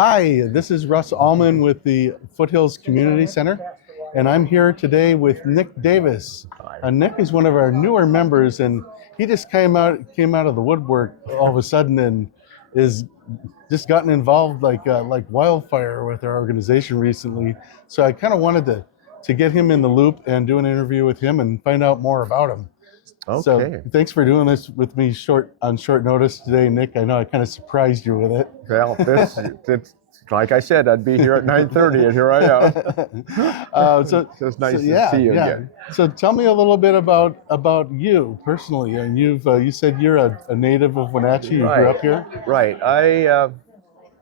Hi, this is Russ Allman with the Foothills Community Center, and I'm here today with Nick Davis. Nick is one of our newer members, and he just came out of the woodwork all of a sudden and is just gotten involved like wildfire with our organization recently. So I kind of wanted to get him in the loop and do an interview with him and find out more about him. Okay. So thanks for doing this with me on short notice today, Nick. I know I kind of surprised you with it. Well, it's like I said, I'd be here at 9:30, and here I am. So it's nice to see you again. So tell me a little bit about you personally. And you said you're a native of Wenatchee. You grew up here. Right. I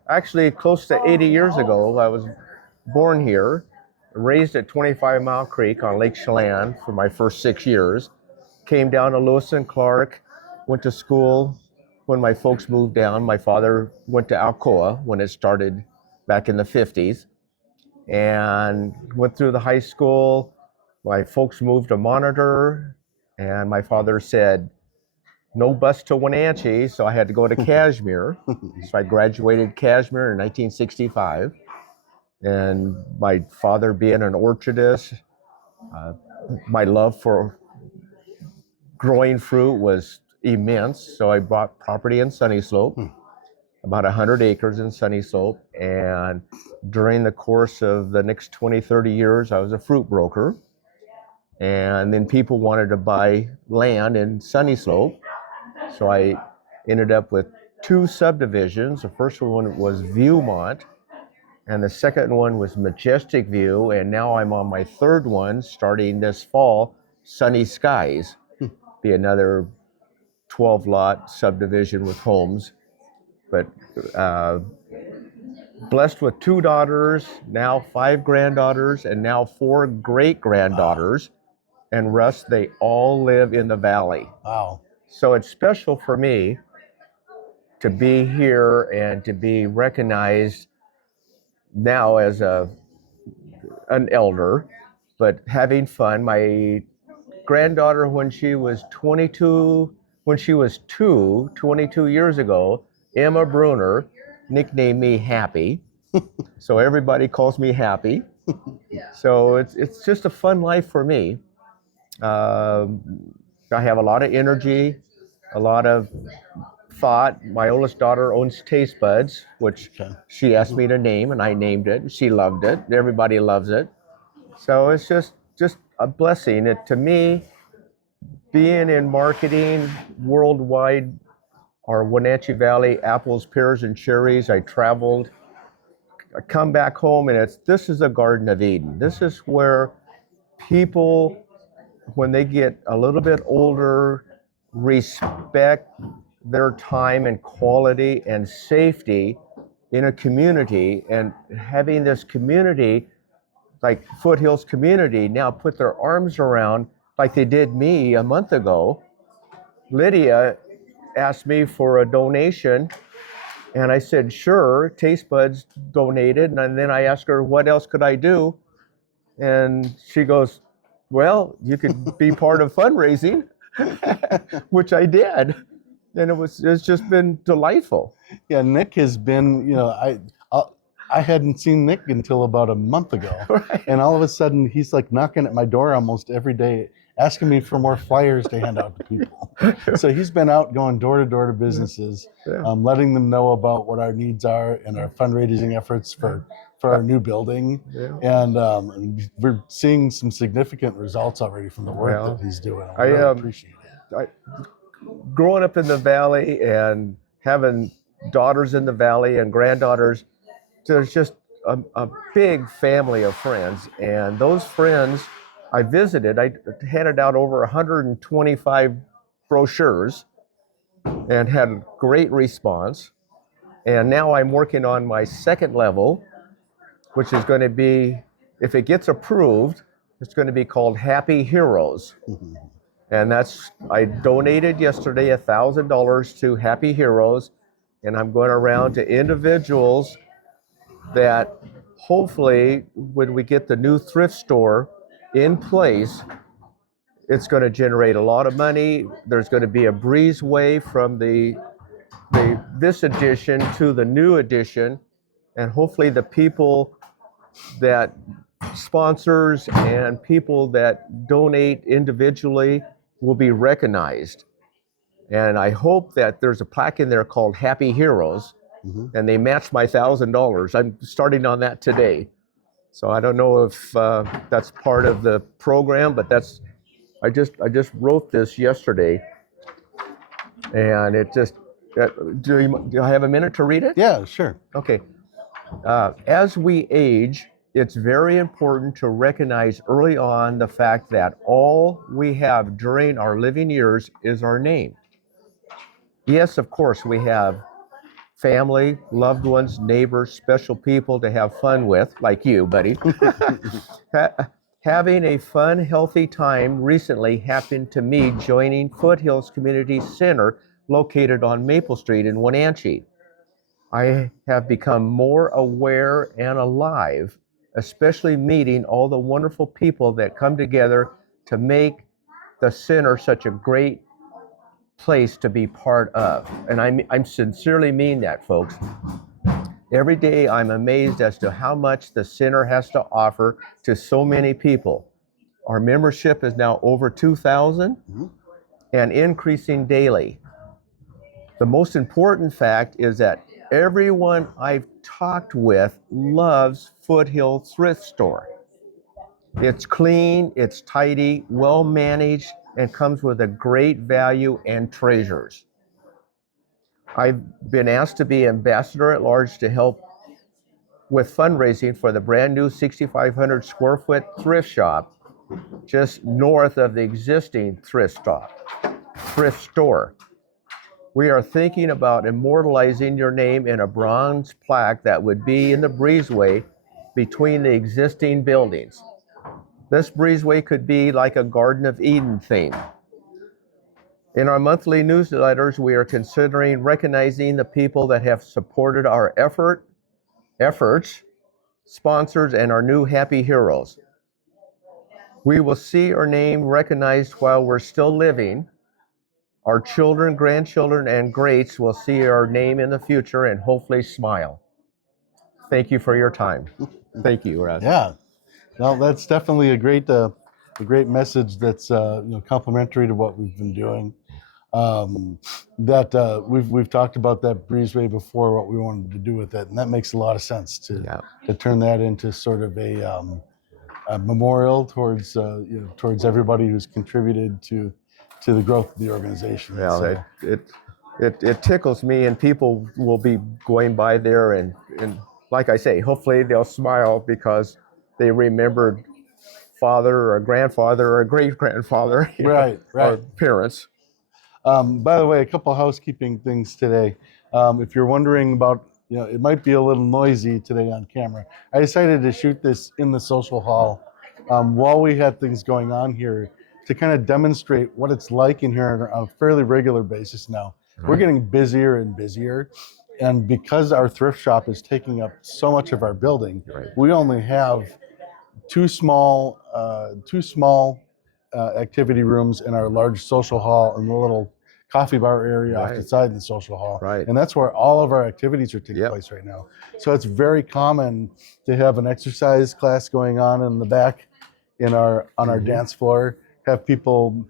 actually close to 80 years ago, I was born here, raised at 25 Mile Creek on Lake Chelan for my first 6 years. Came down to Lewis and Clark, went to school when my folks moved down. My father went to Alcoa when it started back in the 50s, and went through the high school. My folks moved to Monitor, and my father said, no bus to Wenatchee, so I had to go to Kashmir. So I graduated Kashmir in 1965, and my father being an orchardist, my love for growing fruit was immense, so I bought property in Sunny Slope, about 100 acres in Sunny Slope, and during the course of the next 20, 30 years, I was a fruit broker, and then people wanted to buy land in Sunny Slope, so I ended up with 2 subdivisions. The first one was Viewmont, and the second one was Majestic View, and now I'm on my third one, starting this fall, Sunny Skies. Be another 12-lot subdivision with homes, but blessed with 2 daughters, now 5 granddaughters, and now 4 great-granddaughters. And Russ, they all live in the valley. Wow. So it's special for me to be here and to be recognized now as an elder, but having fun. My granddaughter, when she was 22 years ago, Emma Bruner, nicknamed me Happy. So everybody calls me Happy. So it's just a fun life for me. I have a lot of energy, a lot of thought. My oldest daughter owns Taste Buds, which she asked me to name, and I named it. She loved it. Everybody loves it. So it's just a blessing. To me, being in marketing worldwide, our Wenatchee Valley apples, pears, and cherries, I traveled. I come back home, and this is a Garden of Eden. This is where people, when they get a little bit older, respect their time and quality and safety in a community, and having this community like Foothills Community now put their arms around, like they did me a month ago. Lydia asked me for a donation, and I said, sure. Taste Buds donated, and then I asked her, what else could I do? And she goes, well, you could be part of fundraising, which I did. And it's just been delightful. Yeah, Nick has been, I hadn't seen Nick until about a month ago. Right. And all of a sudden he's like knocking at my door almost every day, asking me for more flyers to hand out to people. So he's been out going door to door to businesses, letting them know about what our needs are and our fundraising efforts for our new building. Yeah. And we're seeing some significant results already from the work that he's doing. I really appreciate it. Growing up in the valley and having daughters in the valley and granddaughters, there's just a big family of friends. And those friends I visited, I handed out over 125 brochures and had a great response. And now I'm working on my second level, which is going to be, if it gets approved, it's going to be called Happy Heroes. And I donated yesterday $1,000 to Happy Heroes, and I'm going around to individuals that hopefully when we get the new thrift store in place, it's going to generate a lot of money. There's going to be a breezeway from this edition to the new edition, and hopefully the people that sponsors and people that donate individually will be recognized. And I hope that there's a plaque in there called Happy Heroes, and they match my $1,000. I'm starting on that today. So I don't know if that's part of the program, but I just wrote this yesterday, and it just. Do I have a minute to read it? Yeah, sure. Okay. As we age, it's very important to recognize early on the fact that all we have during our living years is our name. Yes, of course, we have family, loved ones, neighbors, special people to have fun with, like you, buddy. Having a fun, healthy time recently happened to me joining Foothills Community Center located on Maple Street in Wenatchee. I have become more aware and alive, especially meeting all the wonderful people that come together to make the center such a great place to be part of. And I sincerely mean that, folks. Every day I'm amazed as to how much the center has to offer to so many people. Our membership is now over 2,000 and increasing daily. The most important fact is that everyone I've talked with loves Foothill Thrift Store. It's clean, it's tidy, well managed, and comes with a great value and treasures. I've been asked to be ambassador at large to help with fundraising for the brand new 6,500 square foot thrift shop just north of the existing thrift store. We are thinking about immortalizing your name in a bronze plaque that would be in the breezeway between the existing buildings. This breezeway could be like a Garden of Eden theme. In our monthly newsletters, we are considering recognizing the people that have supported our efforts, sponsors, and our new happy heroes. We will see our name recognized while we're still living. Our children, grandchildren, and greats will see our name in the future and hopefully smile. Thank you for your time. Thank you, Russ. Yeah, no, that's definitely a great message. That's complementary to what we've been doing. We've talked about that breezeway before, what we wanted to do with it, and that makes a lot of sense to turn that into sort of a memorial towards everybody who's contributed to the growth of the organization. Well, so, it tickles me, and people will be going by there, and like I say, hopefully they'll smile because they remembered father or grandfather or great grandfather, right, or parents. By the way, a couple housekeeping things today. If you're wondering about, it might be a little noisy today on camera. I decided to shoot this in the social hall while we had things going on here, to kind of demonstrate what it's like in here on a fairly regular basis now. Right. We're getting busier and busier, and because our thrift shop is taking up so much of our building, right, we only have two small activity rooms in our large social hall and the little coffee bar area off the side of the social hall. Right. And that's where all of our activities are taking place right now. So it's very common to have an exercise class going on in the back on our dance floor, have people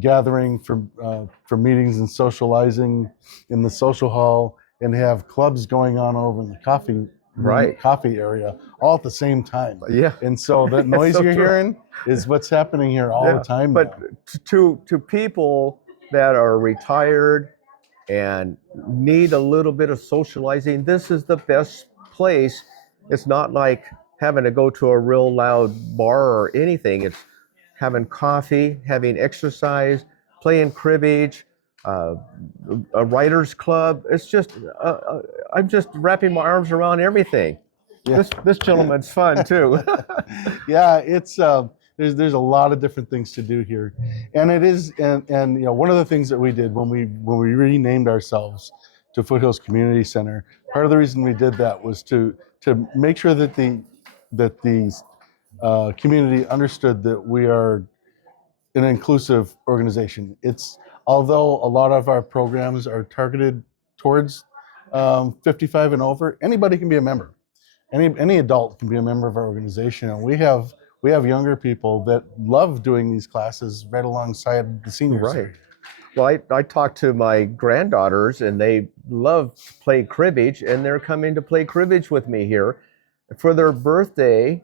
gathering for meetings and socializing in the social hall, and have clubs going on over in the coffee area all at the same time. Yeah. And so that noise you're hearing is what's happening here all the time. But to people that are retired and need a little bit of socializing, this is the best place. It's not like having to go to a real loud bar or anything. It's having coffee, having exercise, playing cribbage, a writer's club. It's just, I'm just wrapping my arms around everything. Yeah. This gentleman's fun too. Yeah, it's there's a lot of different things to do here, and it is, and one of the things that we did when we renamed ourselves to Foothills Community Center, part of the reason we did that was to make sure that the community understood that we are an inclusive organization. Although a lot of our programs are targeted towards 55 and over, anybody can be a member. any adult can be a member of our organization, and we have younger people that love doing these classes right alongside the seniors. Right. Well, I talk to my granddaughters, and they love to play cribbage, and they're coming to play cribbage with me here. For their birthday,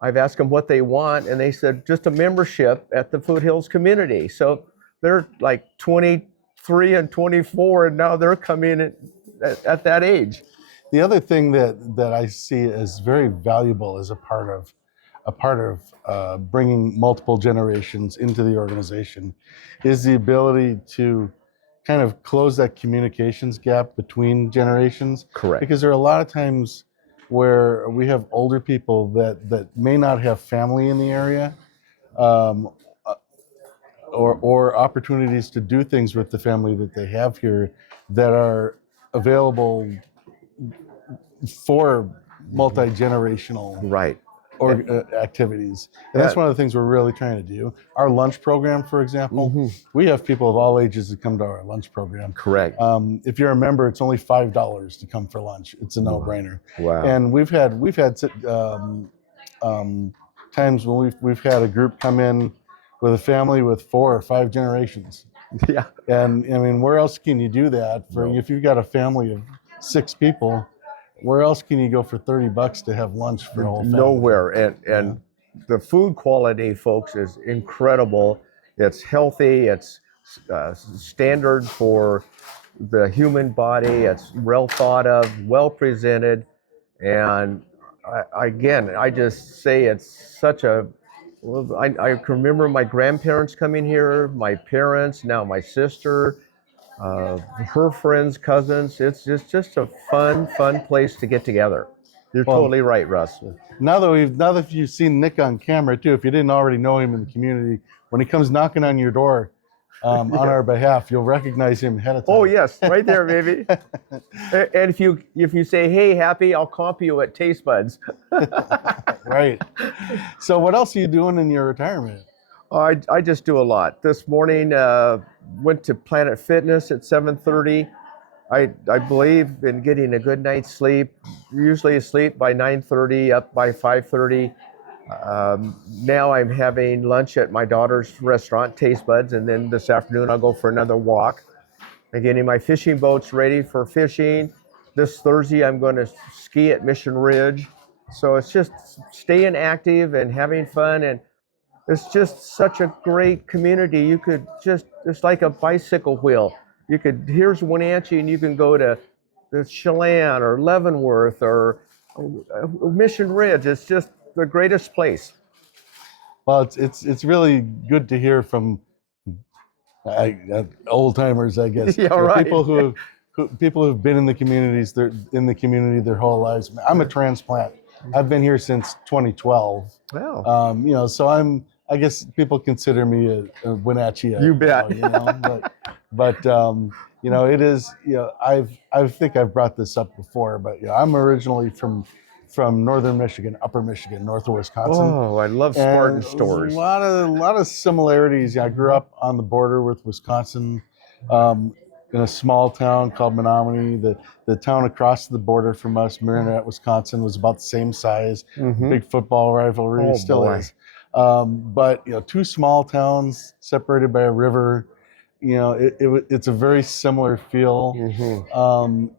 I've asked them what they want, and they said just a membership at the Foothills Community. So they're like 23 and 24, and now they're coming at that age. The other thing that I see as very valuable as a part of bringing multiple generations into the organization is the ability to kind of close that communications gap between generations. Correct. Because there are a lot of times where we have older people that may not have family in the area, or opportunities to do things with the family that they have here that are available for multi-generational Right. activities. And that's one of the things we're really trying to do. Our lunch program, for example, we have people of all ages that come to our lunch program. Correct. If you're a member, it's only $5 to come for lunch. It's a no-brainer. Wow. And we've had times when we've had a group come in with a family with 4 or 5 generations. Yeah. And I mean, where else can you do that? If you've got a family of 6 people, where else can you go for $30 to have lunch for a whole family? Nowhere. And the food quality, folks, is incredible. It's healthy. It's standard for the human body. It's well thought of, well presented. And I just say it's such a, I can remember my grandparents coming here, my parents, now my sister, her friends, cousins. It's just a fun place to get together. You're totally right, Russ. Now that you've seen Nick on camera too, if you didn't already know him in the community, when he comes knocking on your door on our behalf, you'll recognize him ahead of time. Oh yes, right there, baby. And if you say, "Hey, Happy," I'll comp you at Taste Buds. Right. So what else are you doing in your retirement? I just do a lot. This morning, went to Planet Fitness at 7:30. I believe in getting a good night's sleep. Usually asleep by 9:30, up by 5:30. Now I'm having lunch at my daughter's restaurant, Taste Buds, and then this afternoon I'll go for another walk. I'm getting my fishing boats ready for fishing. This Thursday I'm going to ski at Mission Ridge. So it's just staying active and having fun, and it's just such a great community. You could it's like a bicycle wheel. Here's Wenatchee, and you can go to the Chelan or Leavenworth or Mission Ridge. It's just the greatest place. Well, it's really good to hear from old timers, I guess. Yeah, right. People who've been in the communities. They're in the community their whole lives. I'm a transplant. I've been here since 2012. Wow. So I guess people consider me a Wenatchee. You bet. But it is. I think I've brought this up before, but I'm originally from northern Michigan, upper Michigan, north of Wisconsin. Oh, I love Spartan stores. A lot of similarities. I grew up on the border with Wisconsin, in a small town called Menominee. The town across the border from us, Marinette, Wisconsin, was about the same size. Big football rivalry, still is. But 2 small towns separated by a river. It's a very similar feel.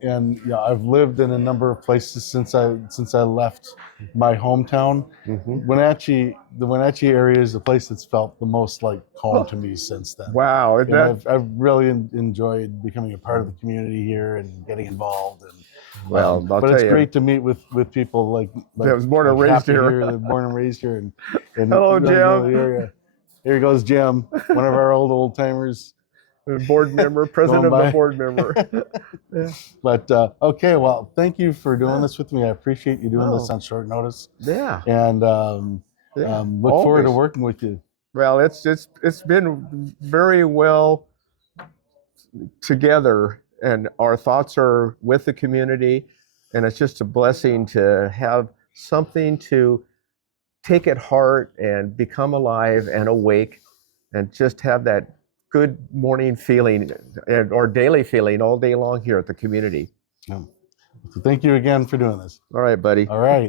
And I've lived in a number of places since I left my hometown. The Wenatchee area is the place that's felt the most like home to me since then. Wow. I've really enjoyed becoming a part of the community here and getting involved. And but it's great to meet with people like that was born and raised here. They're born and raised here. And hello, Jim. The area. Here goes Jim, one of our old timers. Board member, president of the board member. Yeah. But okay, well, thank you for doing this with me. I appreciate you doing this on short notice. Yeah. And look forward to working with you. Well, it's been very well together, and our thoughts are with the community, and it's just a blessing to have something to take at heart and become alive and awake, and just have that good morning feeling or daily feeling all day long here at the community. So thank you again for doing this. All right, buddy. All right.